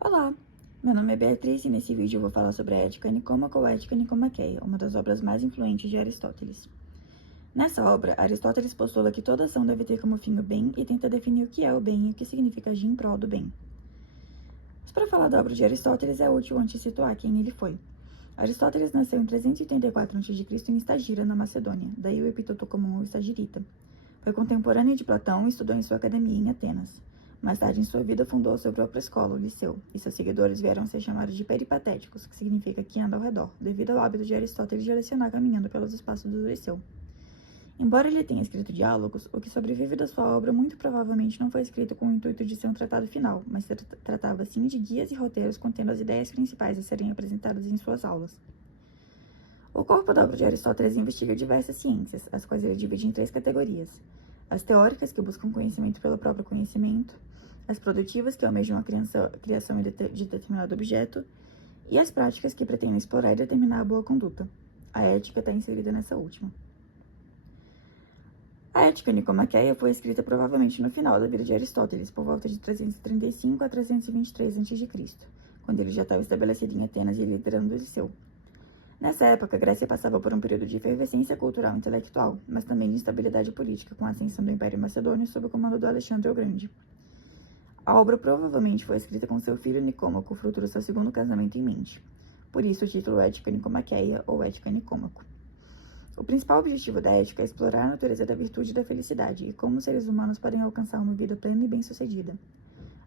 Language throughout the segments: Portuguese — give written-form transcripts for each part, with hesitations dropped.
Olá, meu nome é Beatriz e nesse vídeo eu vou falar sobre a Ética Nicômaco ou Ética Nicomaqueia, uma das obras mais influentes de Aristóteles. Nessa obra, Aristóteles postula que toda ação deve ter como fim o bem e tenta definir o que é o bem e o que significa agir em prol do bem. Mas para falar da obra de Aristóteles é útil antes situar quem ele foi. Aristóteles nasceu em 384 a.C. em Estagira, na Macedônia, daí o epíteto comum estagirita. Foi contemporâneo de Platão e estudou em sua academia em Atenas. Mais tarde em sua vida fundou sua própria escola, o Liceu, e seus seguidores vieram a ser chamados de peripatéticos, que significa que anda ao redor, devido ao hábito de Aristóteles de lecionar caminhando pelos espaços do Liceu. Embora ele tenha escrito diálogos, o que sobrevive da sua obra muito provavelmente não foi escrito com o intuito de ser um tratado final, mas tratava sim de guias e roteiros contendo as ideias principais a serem apresentadas em suas aulas. O corpo da obra de Aristóteles investiga diversas ciências, as quais ele divide em 3 categorias: as teóricas, que buscam conhecimento pelo próprio conhecimento; as produtivas, que almejam a criação de determinado objeto; e as práticas, que pretendem explorar e determinar a boa conduta. A ética está inserida nessa última. A Ética Nicomaqueia foi escrita provavelmente no final da vida de Aristóteles, por volta de 335 a 323 a.C., quando ele já estava estabelecido em Atenas e liderando o Liceu. Nessa época, a Grécia passava por um período de efervescência cultural e intelectual, mas também de instabilidade política, com a ascensão do Império Macedônio sob o comando do Alexandre o Grande. A obra provavelmente foi escrita com seu filho Nicômaco, fruto do seu segundo casamento, em mente. Por isso, o título Ética Nicomaqueia ou Ética Nicômaco. O principal objetivo da ética é explorar a natureza da virtude e da felicidade e como os seres humanos podem alcançar uma vida plena e bem-sucedida.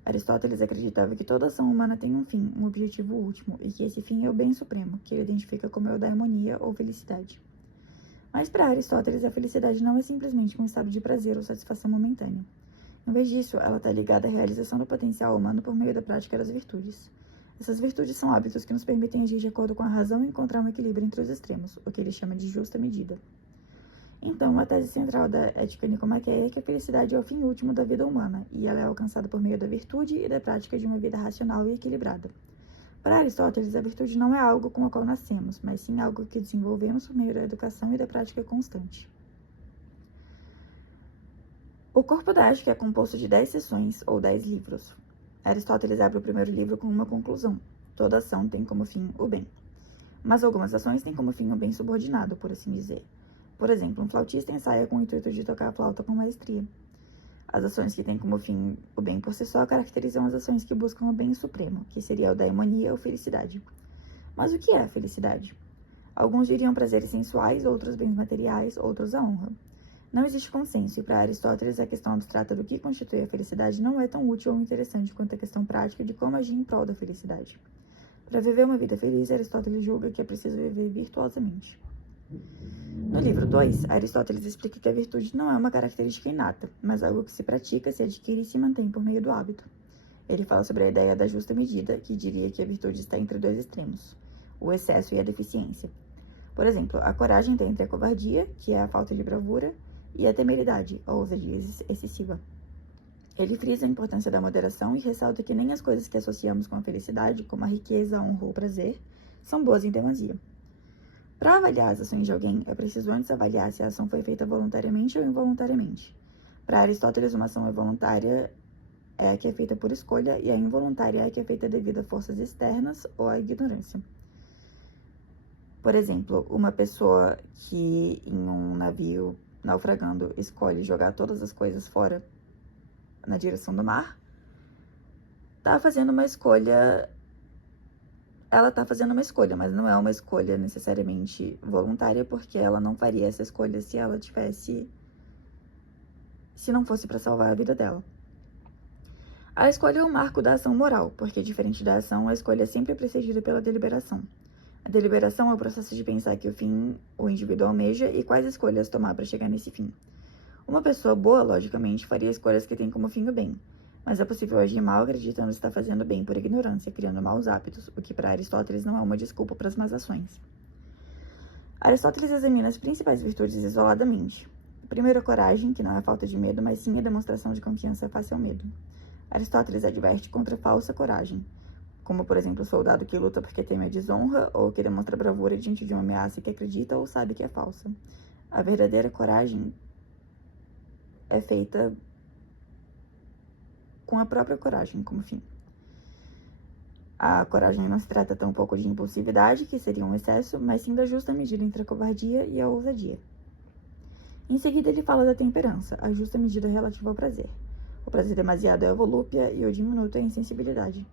Aristóteles acreditava que toda ação humana tem um fim, um objetivo último, e que esse fim é o bem supremo, que ele identifica como eudaimonia ou felicidade. Mas para Aristóteles, a felicidade não é simplesmente um estado de prazer ou satisfação momentânea. Em vez disso, ela está ligada à realização do potencial humano por meio da prática das virtudes. Essas virtudes são hábitos que nos permitem agir de acordo com a razão e encontrar um equilíbrio entre os extremos, o que ele chama de justa medida. Então, a tese central da Ética Nicomaqueia é que a felicidade é o fim último da vida humana, e ela é alcançada por meio da virtude e da prática de uma vida racional e equilibrada. Para Aristóteles, a virtude não é algo com o qual nascemos, mas sim algo que desenvolvemos por meio da educação e da prática constante. O corpo da ética é composto de 10 seções, ou 10 livros. Aristóteles abre o primeiro livro com uma conclusão: toda ação tem como fim o bem. Mas algumas ações têm como fim o bem subordinado, por assim dizer. Por exemplo, um flautista ensaia com o intuito de tocar a flauta com maestria. As ações que têm como fim o bem por si só caracterizam as ações que buscam o bem supremo, que seria a eudaimonia ou felicidade. Mas o que é a felicidade? Alguns diriam prazeres sensuais, outros bens materiais, outros a honra. Não existe consenso, e para Aristóteles a questão abstrata do que constitui a felicidade não é tão útil ou interessante quanto a questão prática de como agir em prol da felicidade. Para viver uma vida feliz, Aristóteles julga que é preciso viver virtuosamente. No livro 2, Aristóteles explica que a virtude não é uma característica inata, mas algo que se pratica, se adquire e se mantém por meio do hábito. Ele fala sobre a ideia da justa medida, que diria que a virtude está entre 2 extremos: o excesso e a deficiência. Por exemplo, a coragem está entre a covardia, que é a falta de bravura, e a temeridade, a ousadia excessiva. Ele frisa a importância da moderação e ressalta que nem as coisas que associamos com a felicidade, como a riqueza, a honra ou o prazer, são boas em demasia. Para avaliar as ações de alguém, é preciso antes avaliar se a ação foi feita voluntariamente ou involuntariamente. Para Aristóteles, uma ação voluntária é a que é feita por escolha e a involuntária é a que é feita devido a forças externas ou à ignorância. Por exemplo, uma pessoa que em um navio naufragando escolhe jogar todas as coisas fora na direção do mar, tá fazendo uma escolha. Ela tá fazendo uma escolha, mas não é uma escolha necessariamente voluntária, porque ela não faria essa escolha se ela tivesse. Se não fosse para salvar a vida dela. A escolha é o marco da ação moral, porque, diferente da ação, a escolha é sempre precedida pela deliberação. A deliberação é o processo de pensar que o fim o indivíduo almeja e quais escolhas tomar para chegar nesse fim. Uma pessoa boa, logicamente, faria escolhas que têm como fim o bem, mas é possível agir mal acreditando estar fazendo bem por ignorância, criando maus hábitos, o que para Aristóteles não é uma desculpa para as más ações. Aristóteles examina as principais virtudes isoladamente. Primeiro, a coragem, que não é falta de medo, mas sim a demonstração de confiança face ao medo. Aristóteles adverte contra a falsa coragem, como, por exemplo, o soldado que luta porque teme a desonra ou que demonstra bravura diante de uma ameaça que acredita ou sabe que é falsa. A verdadeira coragem é feita com a própria coragem como fim. A coragem não se trata tão pouco de impulsividade, que seria um excesso, mas sim da justa medida entre a covardia e a ousadia. Em seguida, ele fala da temperança, a justa medida relativa ao prazer. O prazer demasiado é a volúpia e o diminuto é a insensibilidade.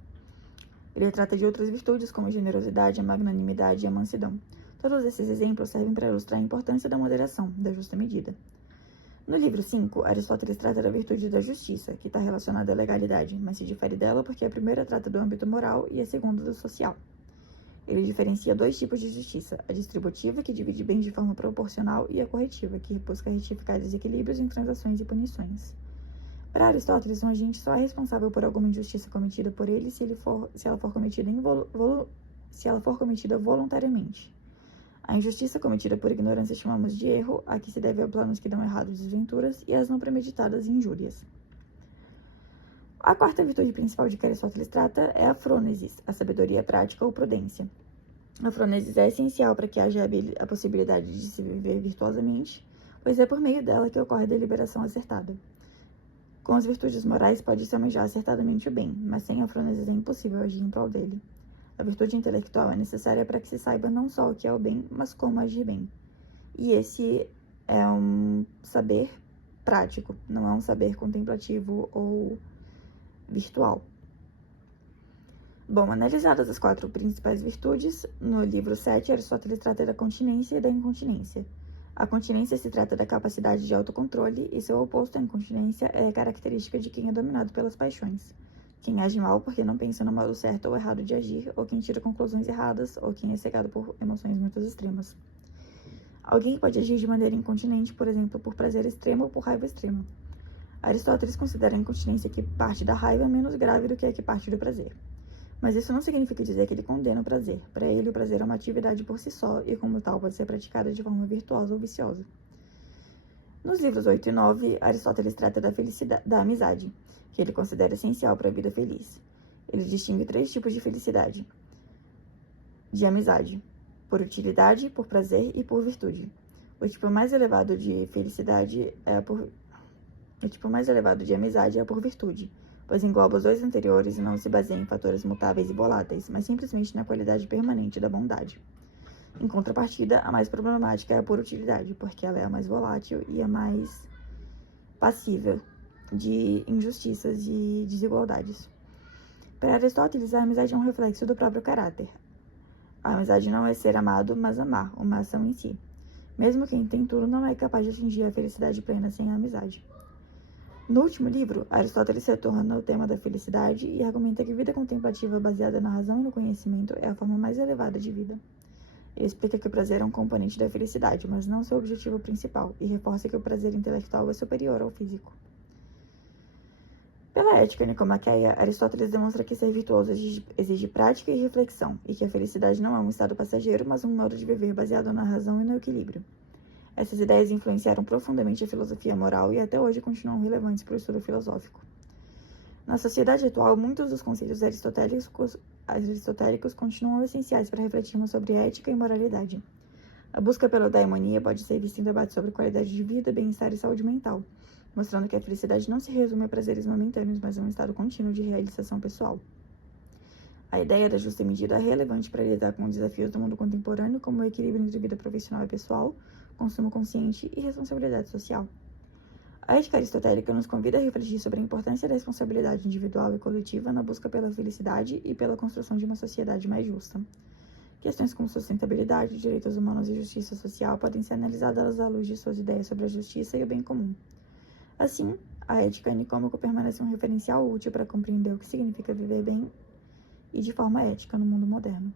Ele trata de outras virtudes, como a generosidade, a magnanimidade e a mansidão. Todos esses exemplos servem para ilustrar a importância da moderação, da justa medida. No livro 5, Aristóteles trata da virtude da justiça, que está relacionada à legalidade, mas se difere dela porque a primeira trata do âmbito moral e a segunda do social. Ele diferencia dois tipos de justiça, a distributiva, que divide bens de forma proporcional, e a corretiva, que busca retificar desequilíbrios em transações e punições. Para Aristóteles, um agente só é responsável por alguma injustiça cometida por ele se ela for cometida voluntariamente. A injustiça cometida por ignorância chamamos de erro, a que se deve a planos que dão errado desventuras, e as não premeditadas injúrias. A quarta virtude principal de que Aristóteles trata é a frônesis, a sabedoria prática ou prudência. A frônesis é essencial para que haja a possibilidade de se viver virtuosamente, pois é por meio dela que ocorre a deliberação acertada. Com as virtudes morais pode-se almejar acertadamente o bem, mas sem a frônesis é impossível agir em prol dele. A virtude intelectual é necessária para que se saiba não só o que é o bem, mas como agir bem. E esse é um saber prático, não é um saber contemplativo ou virtual. Bom, analisadas as 4 principais virtudes, no livro 7, Aristóteles trata da continência e da incontinência. A continência se trata da capacidade de autocontrole e seu oposto à incontinência é a característica de quem é dominado pelas paixões. Quem age mal porque não pensa no modo certo ou errado de agir, ou quem tira conclusões erradas, ou quem é cegado por emoções muito extremas. Alguém pode agir de maneira incontinente, por exemplo, por prazer extremo ou por raiva extrema. Aristóteles considera a incontinência que parte da raiva menos grave do que a que parte do prazer. Mas isso não significa dizer que ele condena o prazer. Para ele, o prazer é uma atividade por si só e, como tal, pode ser praticada de forma virtuosa ou viciosa. Nos livros 8 e 9, Aristóteles trata da amizade, que ele considera essencial para a vida feliz. Ele distingue 3 tipos de felicidade, de amizade: por utilidade, por prazer e por virtude. O tipo mais elevado de amizade é por virtude, pois engloba os 2 anteriores e não se baseia em fatores mutáveis e voláteis, mas simplesmente na qualidade permanente da bondade. Em contrapartida, a mais problemática é a por utilidade, porque ela é a mais volátil e a mais passível de injustiças e desigualdades. Para Aristóteles, a amizade é um reflexo do próprio caráter. A amizade não é ser amado, mas amar, uma ação em si. Mesmo quem tem tudo não é capaz de atingir a felicidade plena sem a amizade. No último livro, Aristóteles retorna ao tema da felicidade e argumenta que a vida contemplativa baseada na razão e no conhecimento é a forma mais elevada de vida. Ele explica que o prazer é um componente da felicidade, mas não seu objetivo principal, e reforça que o prazer intelectual é superior ao físico. Pela ética nicomaqueia, Aristóteles demonstra que ser virtuoso exige prática e reflexão, e que a felicidade não é um estado passageiro, mas um modo de viver baseado na razão e no equilíbrio. Essas ideias influenciaram profundamente a filosofia moral e até hoje continuam relevantes para o estudo filosófico. Na sociedade atual, muitos dos conceitos aristotélicos continuam essenciais para refletirmos sobre ética e moralidade. A busca pela daimonia pode ser vista em debate sobre qualidade de vida, bem-estar e saúde mental, mostrando que a felicidade não se resume a prazeres momentâneos, mas a um estado contínuo de realização pessoal. A ideia da justa medida é relevante para lidar com os desafios do mundo contemporâneo, como o equilíbrio entre vida profissional e pessoal, consumo consciente e responsabilidade social. A ética aristotélica nos convida a refletir sobre a importância da responsabilidade individual e coletiva na busca pela felicidade e pela construção de uma sociedade mais justa. Questões como sustentabilidade, direitos humanos e justiça social podem ser analisadas à luz de suas ideias sobre a justiça e o bem comum. Assim, a ética nicômaco permanece um referencial útil para compreender o que significa viver bem e de forma ética no mundo moderno.